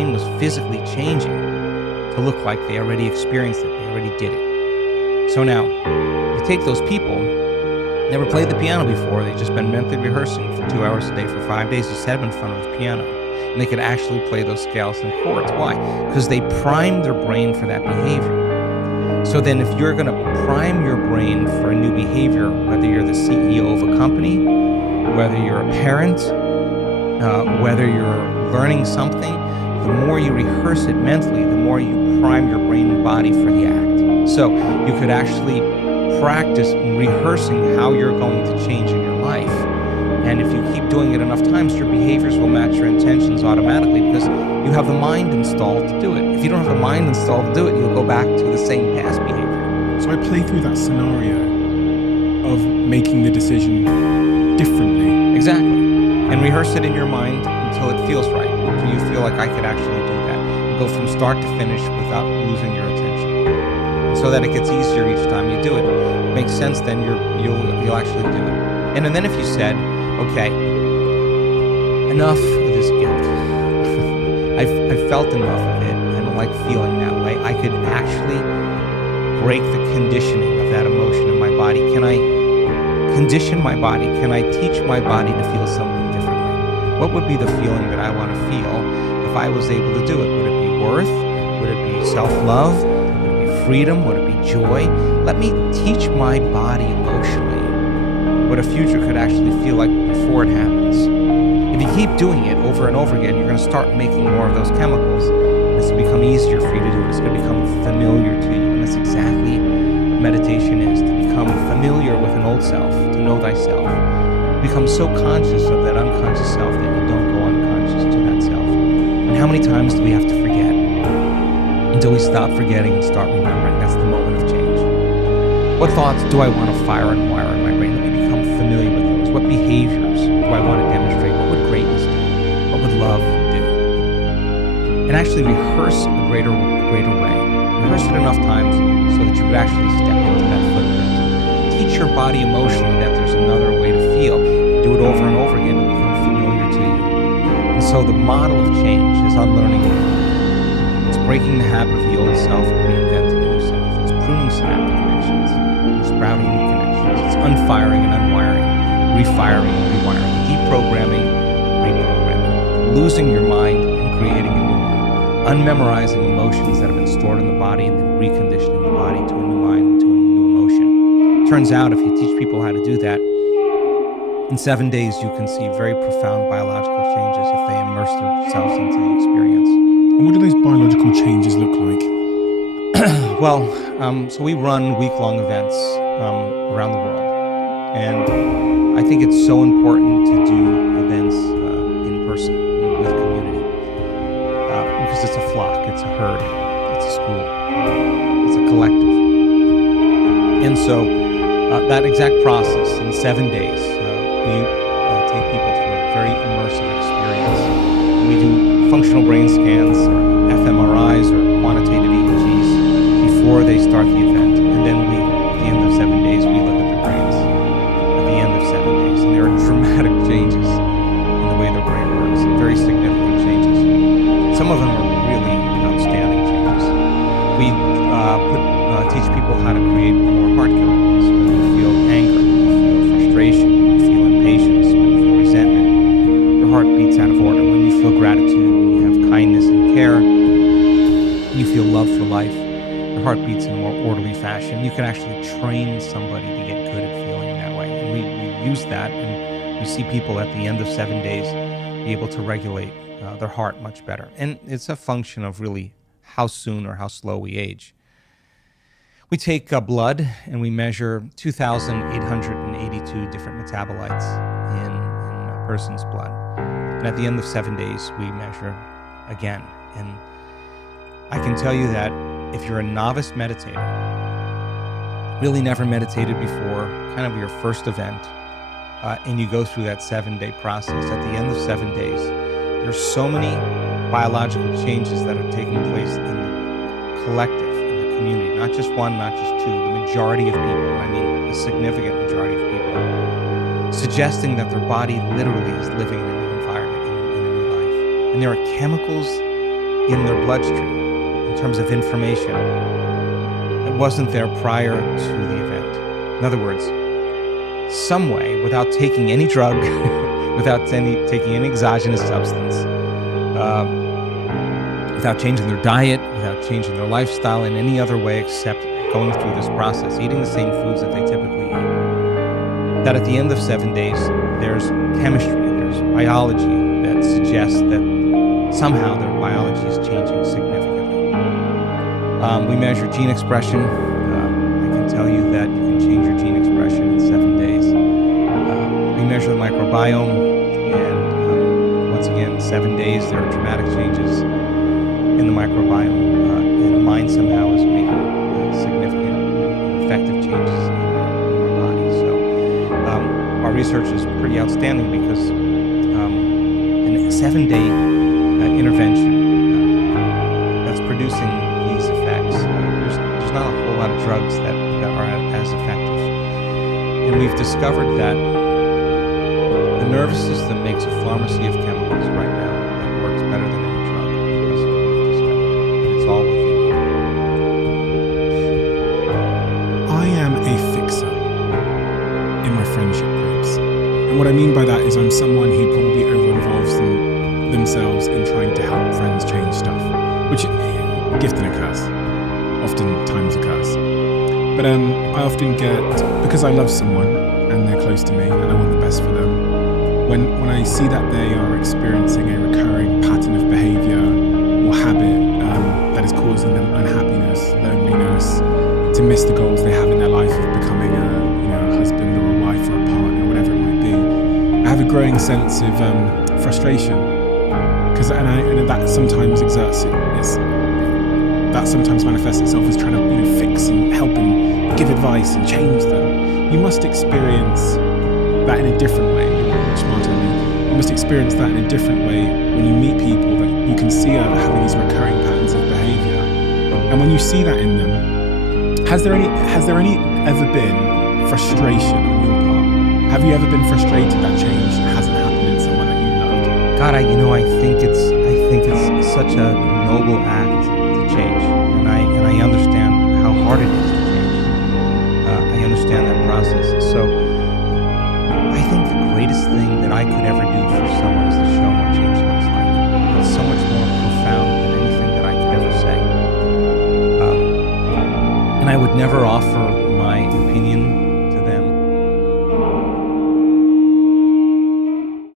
brain was physically changing to look like they already experienced it, they already did it. So now, you take those people, never played the piano before, they've just been mentally rehearsing for 2 hours a day for 5 days, you set them in front of the piano, and they could actually play those scales and chords. Why? Because they primed their brain for that behavior. So then if you're going to prime your brain for a new behavior, whether you're the CEO of a company, whether you're a parent, whether you're learning something, the more you rehearse it mentally, the more you prime your brain and body for the act. So you could actually practice rehearsing how you're going to change in your life. And if you keep doing it enough times, your behaviors will match your intentions automatically because you have the mind installed to do it. If you don't have the mind installed to do it, you'll go back to the same past behavior. So I play through that scenario of making the decision differently. Exactly. And rehearse it in your mind until it feels right. Until you feel like I could actually do that. And go from start to finish without losing your attention. And so that it gets easier each time you do it. It makes sense, then you'll actually do it. And then if you said, okay, enough of this guilt. I've felt enough of it. I don't like feeling that way. I could actually break the conditioning of that emotion in my body. Can I condition my body? Can I teach my body to feel something differently? What would be the feeling that I want to feel if I was able to do it? Would it be worth? Would it be self-love? Would it be freedom? Would it be joy? Let me teach my body emotionally what a future could actually feel like before it happens. If you keep doing it over and over again, you're going to start making more of those chemicals. And it's going to become easier for you to do it. It's going to become familiar to you. And that's exactly what meditation is, to become familiar with an old self, to know thyself. Become so conscious of that unconscious self that you don't go unconscious to that self. And how many times do we have to forget? Until we stop forgetting and start remembering. That's the moment of change. What thoughts do I want to fire and wire in my brain? Let me become familiar with those. What behaviors do I want to demonstrate? What would greatness do? What would love do? And actually rehearse a greater way. Rehearse it enough times so that you would actually step into that footprint. Teach your body emotionally that there's another way to feel. Do it over and over again to become familiar to you. And so the model of change is unlearning the old. It's breaking the habit of the old self and reinventing a new self. It's pruning synaptic connections and sprouting new connections. It's unfiring and unwiring, refiring and rewiring, deprogramming, reprogramming, losing your mind and creating a new one, unmemorizing emotions that have been stored in the body and then reconditioning the body to a new mind and to a new emotion. Turns out if you teach people how to do that, in 7 days you can see very profound biological changes if they immerse themselves into the experience. And what do those biological changes look like? Well, so we run week-long events around the world. And I think it's so important to do events in person with community because it's a flock, it's a herd, it's a school, it's a collective. And so that exact process in 7 days, we take people through a very immersive experience. We do functional brain scans or fMRIs or quantitative EEGs before they start the event. And then at the end of 7 days, we look at their brains at the end of 7 days. And there are dramatic changes in the way their brain works, very significant changes. Some of them are really outstanding changes. We teach people how to create more heart chemicals. When you feel anger, when you feel frustration, when you feel impatience, when you feel resentment, your heart beats out of order. When you feel gratitude, when you have kindness and care, when you feel love for life, your heart beats in a more orderly fashion. You can actually train somebody to get good at feeling that way. And we use that, and we see people at the end of 7 days be able to regulate their heart much better. And it's a function of really how soon or how slow we age. We take blood and we measure 2,882 different metabolites in a person's blood. And at the end of 7 days, we measure again. And I can tell you that if you're a novice meditator, really never meditated before, kind of your first event, and you go through that 7-day process, at the end of 7 days, there's so many biological changes that are taking place in the collective, in the community, not just one, not just two, the majority of people, I mean a significant majority of people, suggesting that their body literally is living in a new environment, in a new life. And there are chemicals in their bloodstream in terms of information that wasn't there prior to the event. In other words, some way, without taking any drug, without taking any exogenous substance, without changing their diet, without changing their lifestyle in any other way except going through this process, eating the same foods that they typically eat, that at the end of 7 days, there's chemistry, there's biology that suggests that somehow their biology is changing significantly. We measure gene expression. I can tell you that you can change your gene expression in 7 days. We measure the microbiome, and once again, in 7 days, there are dramatic changes in the microbiome, and the mind somehow is making significant and effective changes in our body. So our research is pretty outstanding because in a 7-day intervention that's producing these effects, there's not a whole lot of drugs that are as effective. And we've discovered that the nervous system makes a pharmacy of chemicals right now that works better than any drug. That's what we've discovered. And it's all within you. I am a fixer in my friendship groups. And what I mean by that is I'm someone who probably over-involves themselves in trying to help friends change stuff, which gift and a curse, oftentimes a curse. But I often get, because I love someone and they're close to me and I want the best for them, when I see that they are experiencing a recurring pattern of behavior or habit that is causing them unhappiness, loneliness, to miss the goals they have in their life of becoming a husband or a wife or a partner, whatever it might be, I have a growing sense of frustration. And that sometimes that sometimes manifests itself as trying to fix and help and give advice and change them. You must experience that in a different way. You're smarter than me. You must experience that in a different way when you meet people that you can see are having these recurring patterns of behaviour. And when you see that in them, has there ever been frustration on your part? Have you ever been frustrated that change hasn't happened in someone that you loved? God, I think it's such a noble act to change, and I understand how hard it is to change. I understand that process. So I think the greatest thing that I could ever do for someone is to show them what change looks like. It's so much more profound than anything that I could ever say. And I would never offer